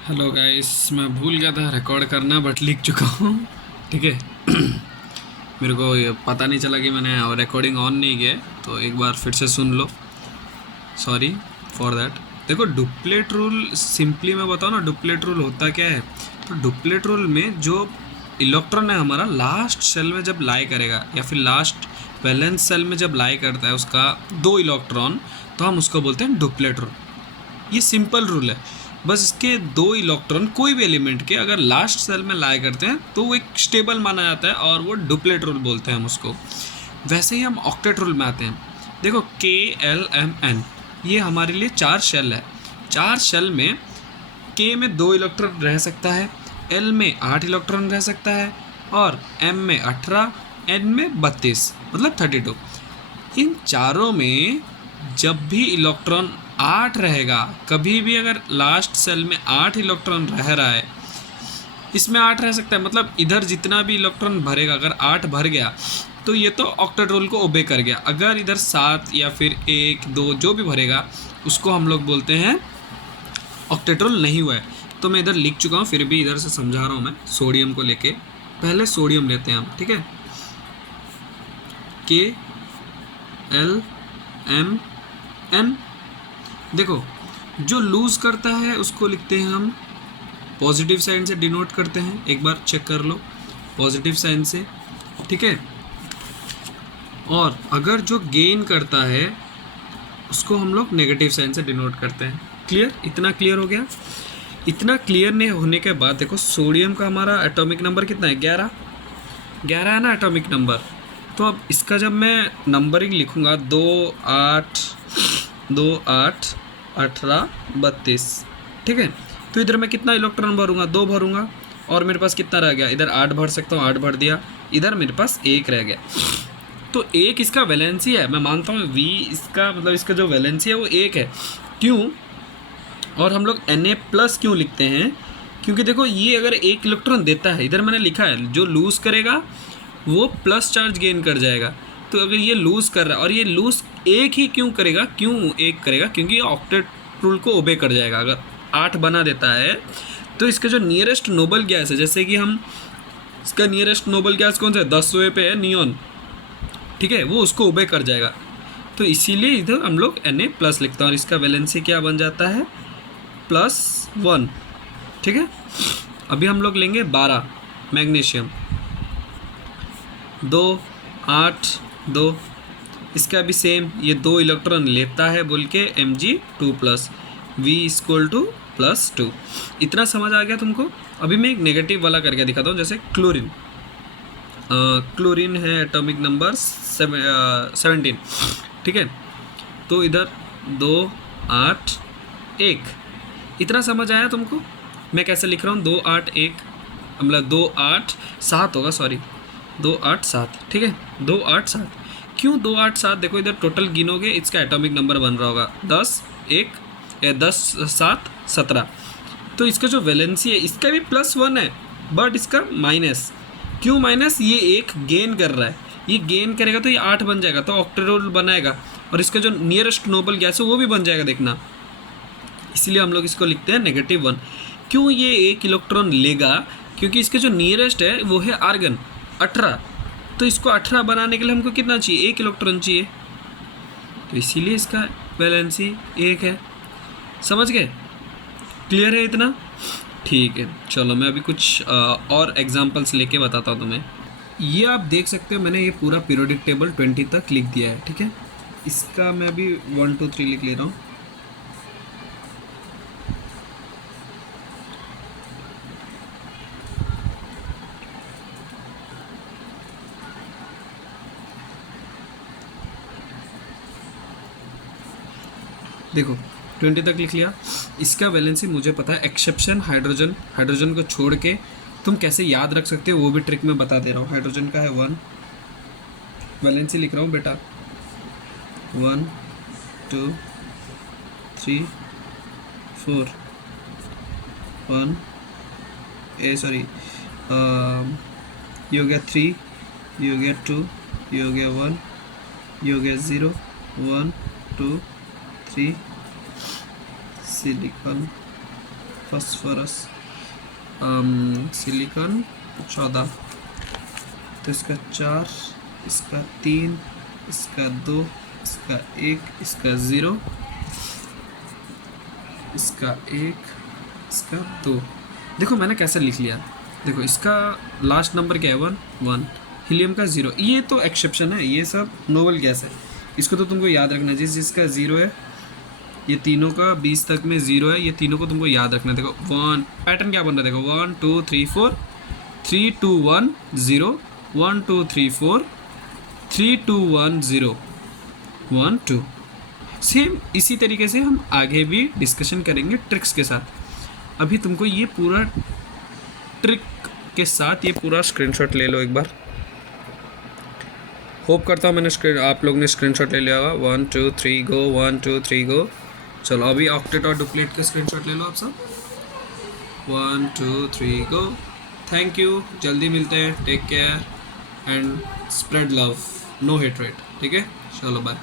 Hello guys, मैं भूल गया था रिकॉर्ड करना बट लिख चुका हूँ। ठीक है। मेरे को ये पता नहीं चला कि मैंने रिकॉर्डिंग ऑन नहीं किया है, तो एक बार फिर से सुन लो। Sorry for that. देखो, डुप्लेट रूल सिंपली मैं बताऊँ ना, डुप्लेट रूल होता क्या है। तो डुप्लेट रूल में जो इलेक्ट्रॉन है हमारा लास्ट सेल में जब लाई करेगा या फिर लास्ट वैलेंस सेल में जब लाई करता है उसका दो इलेक्ट्रॉन, तो हम उसको बोलते हैं डुप्लेट रूल। ये सिंपल रूल है। बस इसके दो इलेक्ट्रॉन कोई भी एलिमेंट के अगर लास्ट सेल में लाई करते हैं तो वो एक स्टेबल माना जाता है और वो डुप्लेट रूल बोलते हैं हम उसको। वैसे ही हम ऑक्टेट रूल में आते हैं। देखो, KLMN ये हमारे लिए 4 शेल है। 4 शेल में K में 2 इलेक्ट्रॉन रह सकता है, L में 8 इलेक्ट्रॉन रह सकता है और M में 18, N में 32, मतलब 32। इन चारों में जब भी इलेक्ट्रॉन 8 रहेगा, कभी भी अगर लास्ट सेल में 8 इलेक्ट्रॉन रह रहा है, इसमें 8 रह सकता है, मतलब इधर जितना भी इलेक्ट्रॉन भरेगा अगर 8 भर गया तो ये तो ऑक्टेट रूल को ओबे कर गया। अगर इधर 7 या फिर 1 2 जो भी भरेगा उसको हम लोग बोलते हैं ऑक्टेट रूल नहीं हुआ है। तो मैं इधर लिख चुका हूँ, फिर भी इधर से समझा रहा हूँ मैं सोडियम को लेके। पहले सोडियम लेते हैं हम, ठीक है। KLMN। देखो, जो लूज़ करता है उसको लिखते हैं हम पॉजिटिव साइन से डिनोट करते हैं। एक बार चेक कर लो, पॉजिटिव साइन से, ठीक है। और अगर जो गेन करता है उसको हम लोग नेगेटिव साइन से डिनोट करते हैं। क्लियर? इतना क्लियर हो गया। इतना क्लियर नहीं होने के बाद देखो, सोडियम का हमारा एटॉमिक नंबर कितना है? 11 है ना एटॉमिक नंबर। तो अब इसका जब मैं नंबरिंग लिखूँगा 2 8 2 8 18 32, ठीक है। तो इधर मैं कितना इलेक्ट्रॉन भरूंगा? 2 भरूंगा। और मेरे पास कितना रह गया? इधर 8 भर सकता हूँ, 8 भर दिया। इधर मेरे पास 1 रह गया। तो 1 इसका वैलेंसी है, मैं मानता हूँ V इसका मतलब इसका जो वैलेंसी है वो 1 है। क्यों? और हम लोग Na+ क्यों लिखते हैं? क्योंकि देखो, ये अगर 1 इलेक्ट्रॉन देता है, इधर मैंने लिखा है जो लूज़ करेगा वो प्लस चार्ज गेन कर जाएगा। तो अगर ये लूज़ कर रहा है और ये लूज़ 1 ही क्यों करेगा? क्यों 1 करेगा? क्योंकि ये ऑक्टेट रूल को ओबे कर जाएगा। अगर 8 बना देता है तो इसका जो नियरेस्ट नोबल गैस है, जैसे कि हम इसका नियरेस्ट नोबल गैस कौन सा है? 10वें पे है नियॉन, ठीक है, वो उसको ओबे कर जाएगा। तो इसीलिए इधर हम लोग Na+ लिखते हैं और इसका वैलेंसी क्या बन जाता है? +1, ठीक है। अभी हम लोग लेंगे 12 मैग्नीशियम, 2 8 2। इसका भी सेम, ये 2 इलेक्ट्रॉन लेता है बोल के Mg2+, V = +2। इतना समझ आ गया तुमको? अभी मैं एक नेगेटिव वाला करके दिखाता हूँ, जैसे क्लोरीन। क्लोरीन है एटॉमिक नंबर 17, ठीक है। तो इधर 2 8 1। इतना समझ आया तुमको मैं कैसे लिख रहा हूँ? 2 8 1, मतलब 2 8 7 होगा, सॉरी 2 8 7, ठीक है। 2 8 7 क्यों 2 8 7? देखो, इधर टोटल गिनोगे इसका एटॉमिक नंबर बन रहा होगा 10 1 10 7 17। तो इसका जो वैलेंसी है इसका भी +1 है, बट इसका माइनस। क्यों माइनस? ये 1 गेन कर रहा है, ये गेन करेगा तो ये 8 बन जाएगा, तो ऑक्टेट रूल बनाएगा और इसका जो नियरेस्ट नोबल गैस है वो भी बन जाएगा, देखना। इसीलिए हम लोग इसको लिखते हैं -1। क्यों ये 1 इलेक्ट्रॉन लेगा? क्योंकि इसके जो नियरेस्ट है वो है आर्गन 18। तो इसको 18 बनाने के लिए हमको कितना चाहिए? 1 इलेक्ट्रॉन चाहिए। तो इसीलिए इसका वैलेंसी 1 है। समझ गए? क्लियर है इतना? ठीक है, चलो मैं अभी कुछ और एग्जांपल्स लेके बताता हूँ तुम्हें। ये आप देख सकते हो, मैंने ये पूरा पीरियोडिक टेबल 20 तक लिख दिया है, ठीक है। इसका मैं अभी 1 2 3 लिख ले रहा हूँ। देखो, 20 तक लिख लिया। इसका वैलेंसी मुझे पता है, एक्सेप्शन हाइड्रोजन। हाइड्रोजन को छोड़ के तुम कैसे याद रख सकते हो वो भी ट्रिक में बता दे रहा हूँ। हाइड्रोजन का है 1, वैलेंसी लिख रहा हूँ बेटा, 1 2 3 4 1 ये हो गया 3, ये हो गया 2, ये हो गया 1, ये हो गया 0 1 2 3 सिलिकॉन फॉस्फोरस, सिलिकॉन 14, तो इसका 4, इसका 3, इसका 2, इसका 1, इसका 0, इसका 1, इसका 2। देखो मैंने कैसे लिख लिया, देखो इसका लास्ट नंबर क्या है 1 1, हीलियम का 0। ये तो एक्सेप्शन है, ये सब नोबल गैस है, इसको तो तुमको याद रखना चाहिए। जिसका 0 है, ये तीनों का 20 तक में 0 है, ये तीनों को तुमको याद रखना। देखो 1 पैटर्न क्या बन रहा है, देखो 1 2 3 4, 3 2 1 0, 1 2 3 4, 3 2 1 0, 1 2। सेम इसी तरीके से हम आगे भी डिस्कशन करेंगे ट्रिक्स के साथ। अभी तुमको ये पूरा ट्रिक के साथ ये पूरा स्क्रीनशॉट ले लो एक बार। होप करता हूँ आप लोग ने स्क्रीनशॉट ले लिया होगा। 1 2 3 गो, 1 2 3 गो। चलो अभी ऑक्टेट और डुप्लेट के स्क्रीनशॉट ले लो आप सब। 1 2 3 गो। थैंक यू, जल्दी मिलते हैं। Take care and spread love, no hatred. ठीक है, चलो बाय।